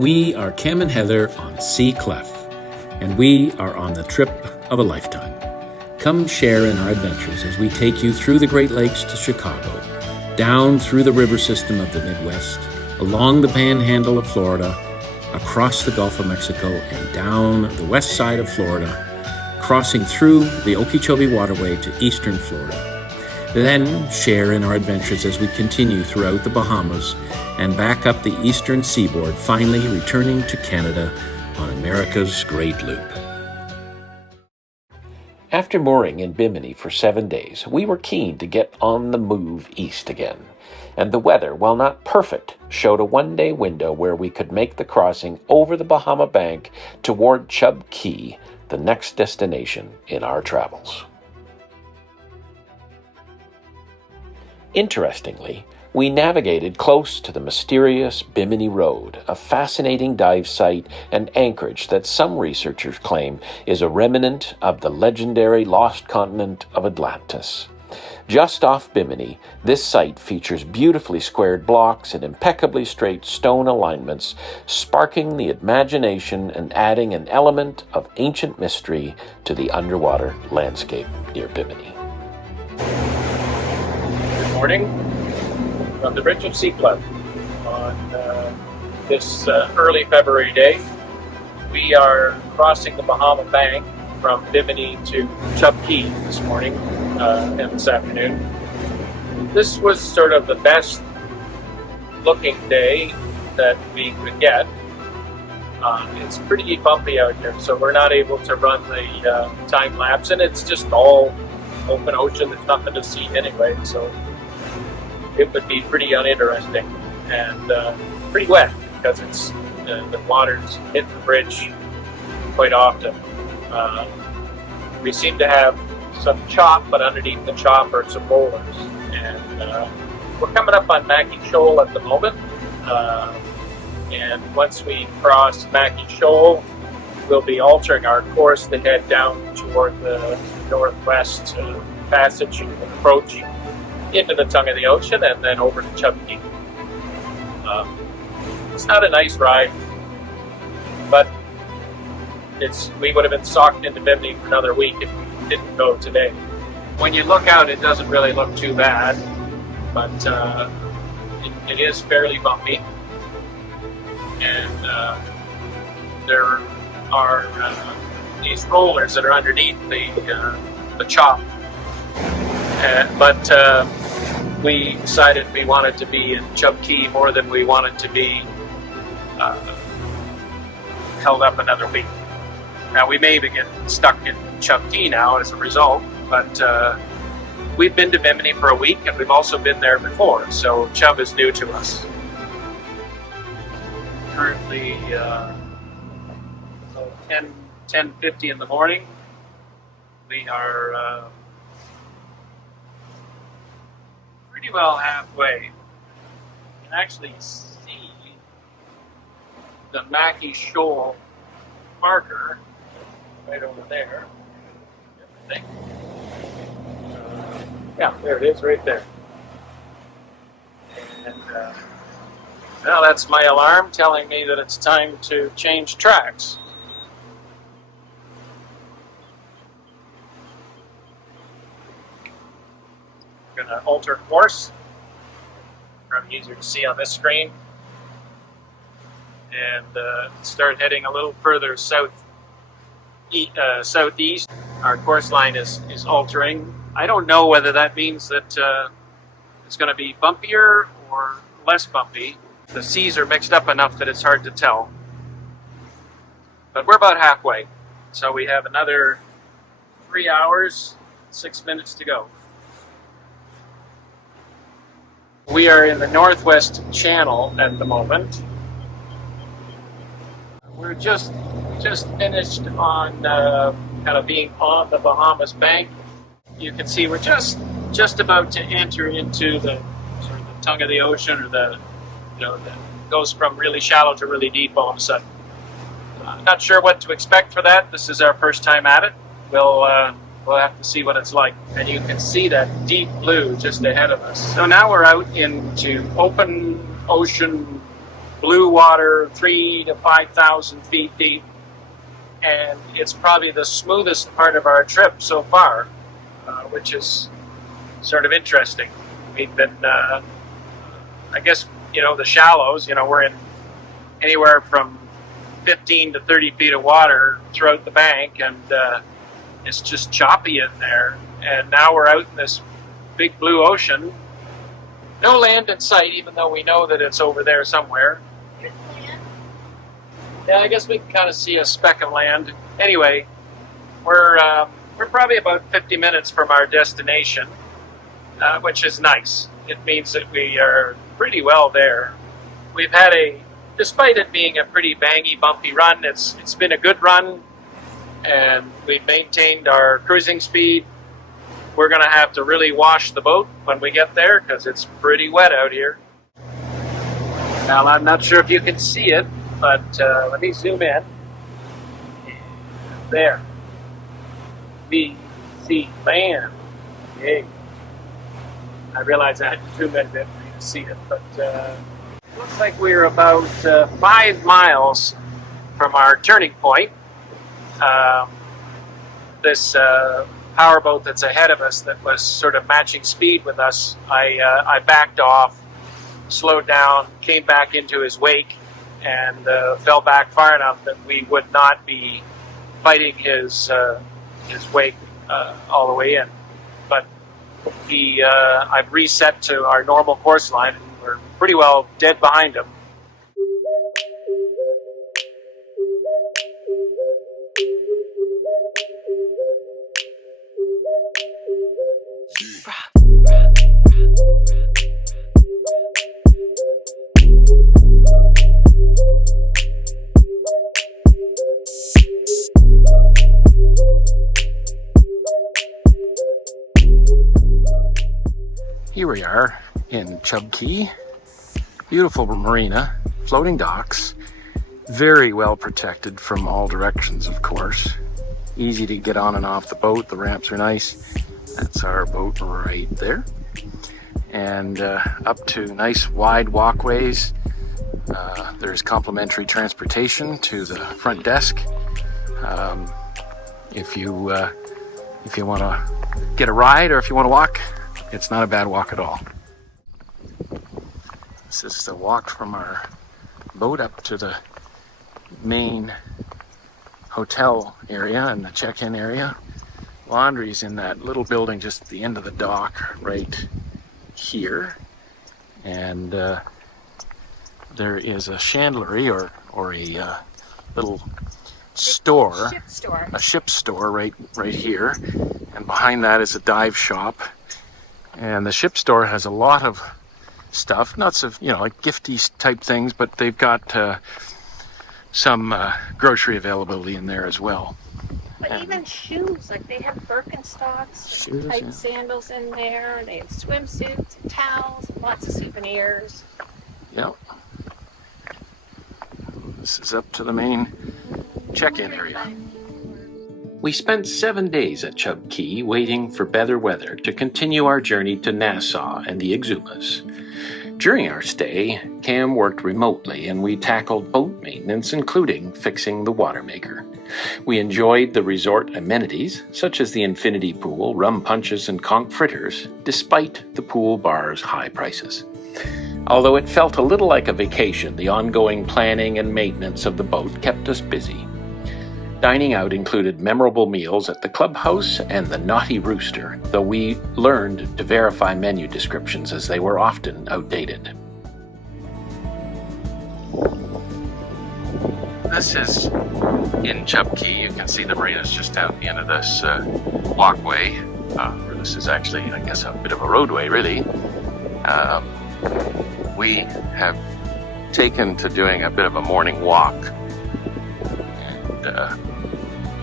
We are Cam and Heather on Sea Clef, and we are on the trip of a lifetime. Come share in our adventures as we take you through the Great Lakes to Chicago, down through the river system of the Midwest, along the panhandle of Florida, across the Gulf of Mexico, and down the west side of Florida, crossing through the Okeechobee Waterway to eastern Florida. Then share in our adventures as we continue throughout the Bahamas and back up the eastern seaboard, finally returning to Canada on America's Great Loop. After mooring in Bimini for 7 days, we were keen to get on the move east again. And the weather, while not perfect, showed a one-day window where we could make the crossing over the Bahamas Bank toward Chub Cay, the next destination in our travels. Interestingly, we navigated close to the mysterious Bimini Road, a fascinating dive site and anchorage that some researchers claim is a remnant of the legendary lost continent of Atlantis. Just off Bimini, this site features beautifully squared blocks and impeccably straight stone alignments, sparking the imagination and adding an element of ancient mystery to the underwater landscape near Bimini. Good morning from the bridge of Sea Clef on this early February day. We are crossing the Bahama Bank from Bimini to Chub Cay this morning and this afternoon. This was sort of the best looking day that we could get. It's pretty bumpy out here, so we're not able to run the time lapse, and it's just all open ocean. There's nothing to see anyway, so it would be pretty uninteresting and pretty wet because it's the water's hit the bridge quite often. We seem to have some chop, but underneath the chop are some boulders. And we're coming up on Mackey Shoal at the moment. And once we cross Mackey Shoal, we'll be altering our course to head down toward the northwest passage and approach into the tongue of the ocean and then over to Chub Cay. It's not a nice ride, but we would have been socked into Bimini for another week if we didn't go today. When you look out, it doesn't really look too bad, but it is fairly bumpy, and there are these rollers that are underneath the chop. But we decided we wanted to be in Chub Cay more than we wanted to be held up another week. Now, we may be getting stuck in Chub Cay now as a result, but we've been to Bimini for a week, and we've also been there before, so Chub is new to us. Currently 10:50 in the morning. We are pretty well halfway. You can actually see the Mackey Shoal marker right over there. Yeah, there it is right there. And now that's my alarm telling me that it's time to change tracks. Going to alter course. Probably easier to see on this screen. And start heading a little further southeast. Our course line is altering. I don't know whether that means that it's going to be bumpier or less bumpy. The seas are mixed up enough that it's hard to tell. But we're about halfway. So we have another 3 hours, 6 minutes to go. We are in the Northwest Channel at the moment. We're just finished on kind of being on the Bahamas Bank. You can see we're just about to enter into the sort of the tongue of the ocean, or that goes from really shallow to really deep all of a sudden. Not sure what to expect for that. This is our first time at it. We'll have to see what it's like. And you can see that deep blue just ahead of us. So now we're out into open ocean blue water, 3,000 to 5,000 feet deep, and it's probably the smoothest part of our trip so far, which is sort of interesting. We've been, I guess, the shallows, we're in anywhere from 15 to 30 feet of water throughout the bank, and it's just choppy in there. And now we're out in this big blue ocean. No land in sight, even though we know that it's over there somewhere. Here's land. Yeah, I guess we can kind of see a speck of land. Anyway, we're probably about 50 minutes from our destination, which is nice. It means that we are pretty well there. We've had despite it being a pretty bangy, bumpy run, it's been a good run, and we've maintained our cruising speed. We're going to have to really wash the boat when we get there because it's pretty wet out here. Now, I'm not sure if you can see it, but let me zoom in. There. We see land. Yay. I realize I had to zoom in a bit for you to see it, but looks like we're about 5 miles from our turning point. This powerboat that's ahead of us that was sort of matching speed with us, I backed off, slowed down, came back into his wake, and fell back far enough that we would not be fighting his wake all the way in. But I've reset to our normal course line, and we're pretty well dead behind him. Here we are in Chub Cay, beautiful marina, floating docks, very well protected from all directions, of course. Easy to get on and off the boat, the ramps are nice. That's our boat right there. And up to nice wide walkways. There's complimentary transportation to the front desk. If you want to get a ride or if you want to walk, it's not a bad walk at all. This is the walk from our boat up to the main hotel area and the check-in area. Laundry's in that little building just at the end of the dock right here. And there is a chandlery or a little store, a ship store right here. And behind that is a dive shop. And the ship store has a lot of stuff, lots of, like gifty type things, but they've got some grocery availability in there as well. But and even shoes, like they have Birkenstocks, type sandals in there. They have swimsuits, and towels, lots of souvenirs. Yep. This is up to the main check-in area. We spent 7 days at Chub Cay waiting for better weather to continue our journey to Nassau and the Exumas. During our stay, Cam worked remotely and we tackled boat maintenance, including fixing the water maker. We enjoyed the resort amenities, such as the infinity pool, rum punches, and conch fritters, despite the pool bar's high prices. Although it felt a little like a vacation, the ongoing planning and maintenance of the boat kept us busy. Dining out included memorable meals at the clubhouse and the Naughty Rooster, though we learned to verify menu descriptions as they were often outdated. This is in Chub Cay. You can see the marina's just out the end of this walkway. Or this is actually, I guess, a bit of a roadway, really. We have taken to doing a bit of a morning walk. And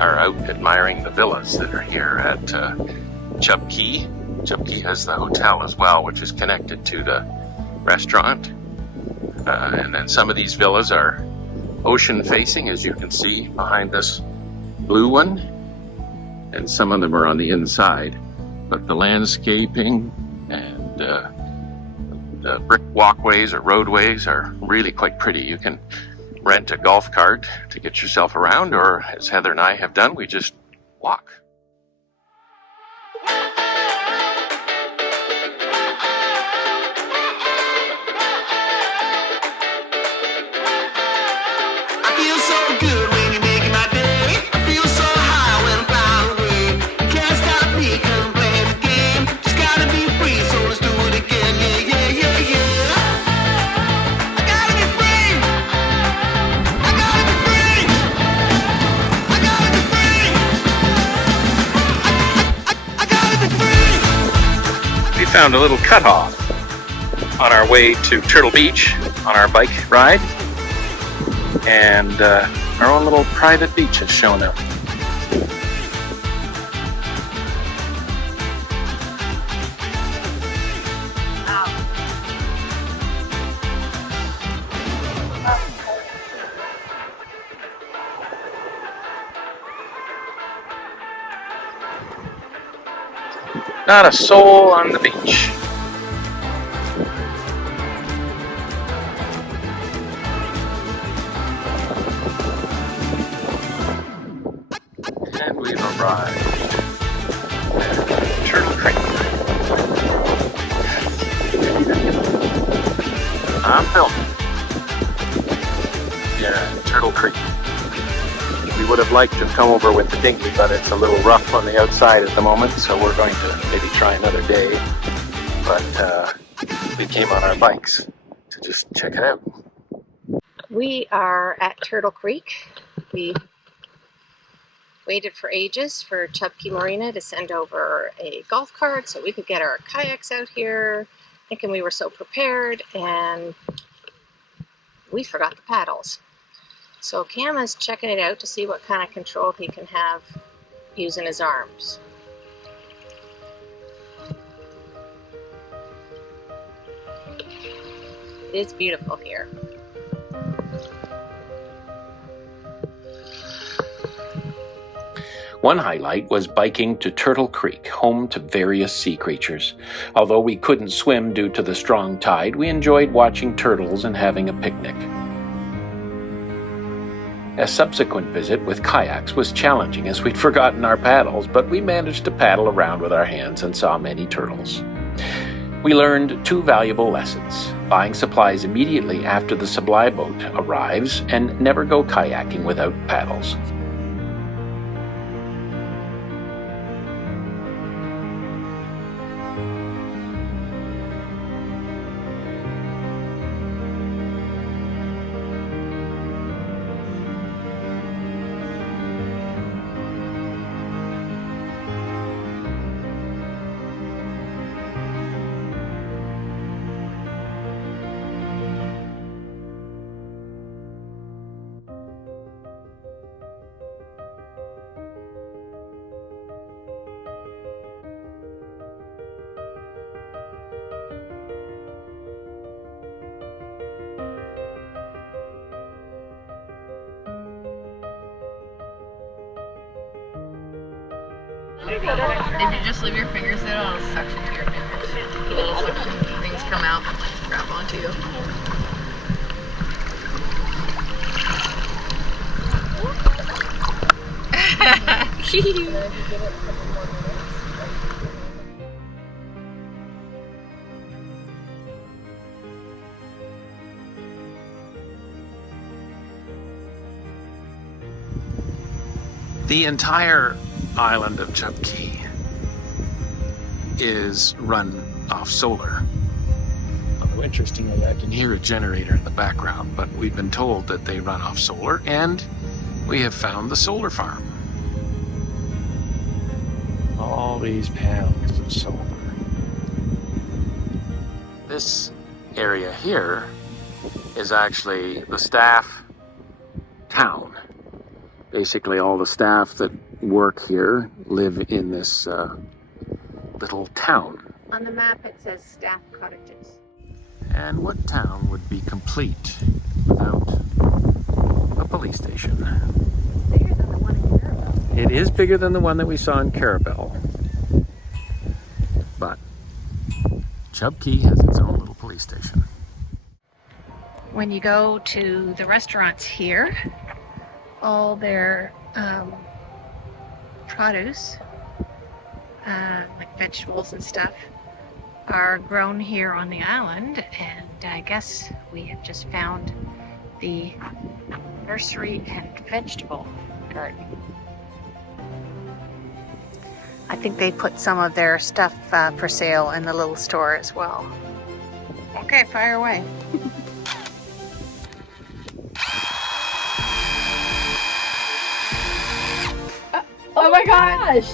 are out admiring the villas that are here at Chub Cay. Chub Cay has the hotel as well, which is connected to the restaurant. And then some of these villas are ocean facing, as you can see behind this blue one. And some of them are on the inside. But the landscaping and The brick walkways or roadways are really quite pretty. You can rent a golf cart to get yourself around, or as Heather and I have done, we just walk. We found a little cutoff on our way to Turtle Beach on our bike ride, and our own little private beach has shown up. Not a soul on the beach. And we've arrived at Turtle Creek. I'm filming. Yeah, Turtle Creek. We would have liked to come over with the dinghy, but it's a little rough on the outside at the moment, so we're going to maybe try another day. But we came on our bikes to just check it out. We are at Turtle Creek. We waited for ages for Chub Cay Marina to send over a golf cart so we could get our kayaks out here, thinking we were so prepared, and we forgot the paddles. So Cam is checking it out to see what kind of control he can have using his arms. It is beautiful here. One highlight was biking to Turtle Creek, home to various sea creatures. Although we couldn't swim due to the strong tide, we enjoyed watching turtles and having a picnic. A subsequent visit with kayaks was challenging as we'd forgotten our paddles, but we managed to paddle around with our hands and saw many turtles. We learned 2 valuable lessons: buying supplies immediately after the supply boat arrives, and never go kayaking without paddles. If you just leave your fingers there, it'll suction to your fingers. Little suction things come out and grab onto you. The entire island of Chub Cay is run off solar. Although interestingly, I can hear a generator in the background, but we've been told that they run off solar, and we have found the solar farm. All these panels of solar. This area here is actually the staff town. Basically, all the staff that work here live in this little town. On the map it says staff cottages. And what town would be complete without a police station? Bigger than the one in Carabel. It is bigger than the one that we saw in Carabel. But Chub Cay has its own little police police station. When you go to the restaurants here, all their produce, like vegetables and stuff, are grown here on the island, and I guess we have just found the nursery and vegetable garden. I think they put some of their stuff for sale in the little store as well. Okay, fire away. Oh my gosh!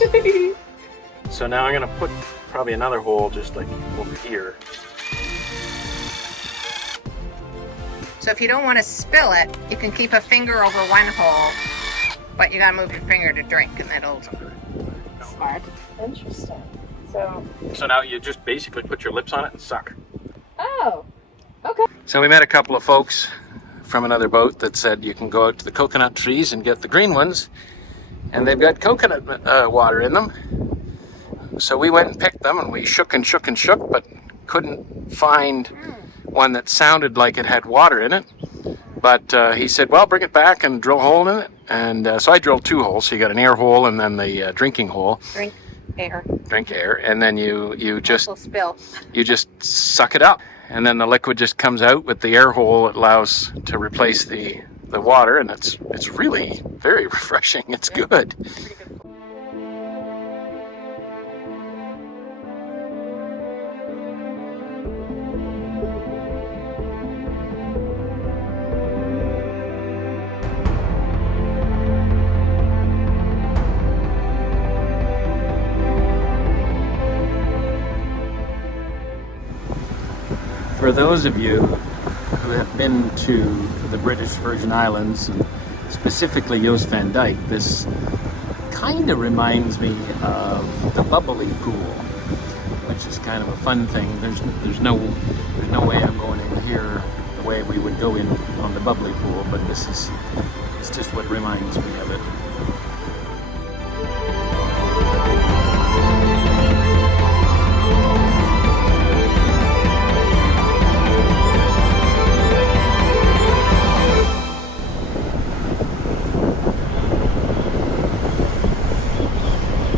So now I'm gonna put probably another hole just like over here. So if you don't want to spill it, you can keep a finger over one hole, but you gotta move your finger to drink, and that'll... Smart. Interesting. So now you just basically put your lips on it and suck. Oh, okay. So we met a couple of folks from another boat that said you can go out to the coconut trees and get the green ones, and they've got coconut water in them. So we went and picked them, and we shook and shook and shook, but couldn't find one that sounded like it had water in it. But he said, well, bring it back and drill a hole in it. And so I drilled 2 holes. So you got an air hole and then the drinking hole. Drink air. Drink air. And then you just Will spill. you just suck it up. And then the liquid just comes out with the air hole. It allows to replace the water. And it's really very refreshing. It's good. For those of you who have been to the British Virgin Islands, and specifically Jost Van Dyke, this kind of reminds me of the bubbly pool, which is kind of a fun thing. There's no way I'm going in here the way we would go in on the bubbly pool, but it's just what reminds me of it.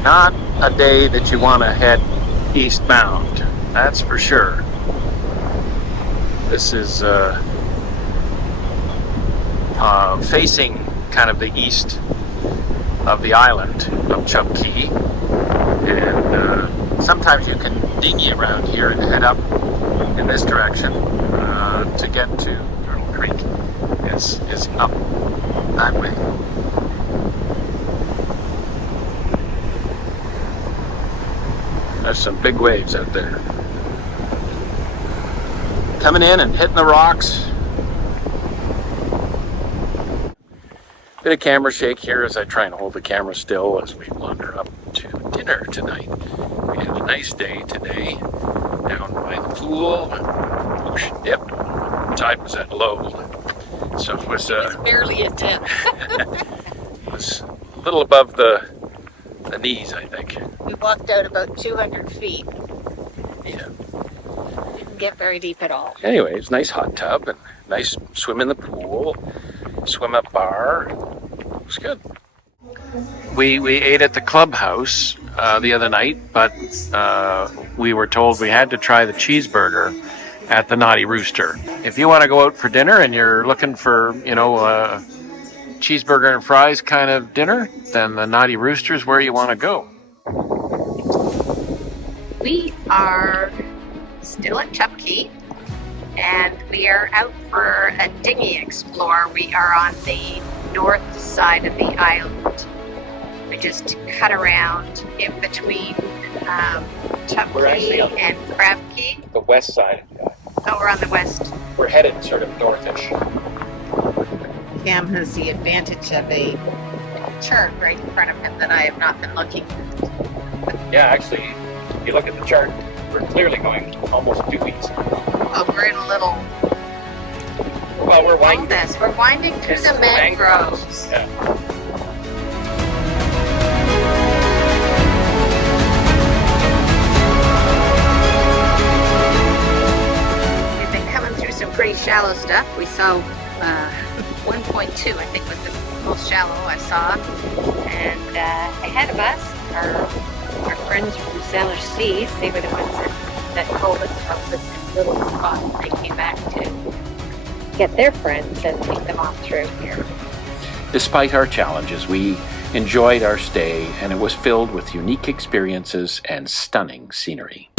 Not a day that you want to head eastbound, that's for sure. This is facing kind of the east of the island of Chub Cay, and sometimes you can dinghy around here and head up in this direction to get to Turtle Creek. Is up that way. There's some big waves out there. Coming in and hitting the rocks. Bit of camera shake here as I try and hold the camera still as we wander up to dinner tonight. We had a nice day today down by the pool. Ocean dip. The tide was at low, so it was Barely a dip. it was a little above the knees, I think. We walked out about 200 feet. Yeah. Didn't get very deep at all. Anyway, it's a nice hot tub and nice swim in the pool, swim up bar. It was good. We ate at the clubhouse the other night, but we were told we had to try the cheeseburger at the Naughty Rooster. If you want to go out for dinner and you're looking for, cheeseburger and fries kind of dinner, then the Naughty Rooster is where you want to go. We are still at Chub Cay, and we are out for a dinghy explore. We are on the north side of the island. We just cut around in between Chub Cay and Crab Cay. The west side. Oh, we're on the west. We're headed sort of northish. Cam has the advantage of a chart right in front of him that I have not been looking at. Yeah, actually, if you look at the chart, we're clearly going almost due east. Oh, we're in a little... Well, we're winding. We're winding through the mangroves. Yeah. pretty shallow stuff. We saw 1.2, I think, was the most shallow I saw. And ahead of us are our friends from Sailor Seas. They were the ones that told us about this little spot. They came back to get their friends and take them off through here. Despite our challenges, we enjoyed our stay, and it was filled with unique experiences and stunning scenery.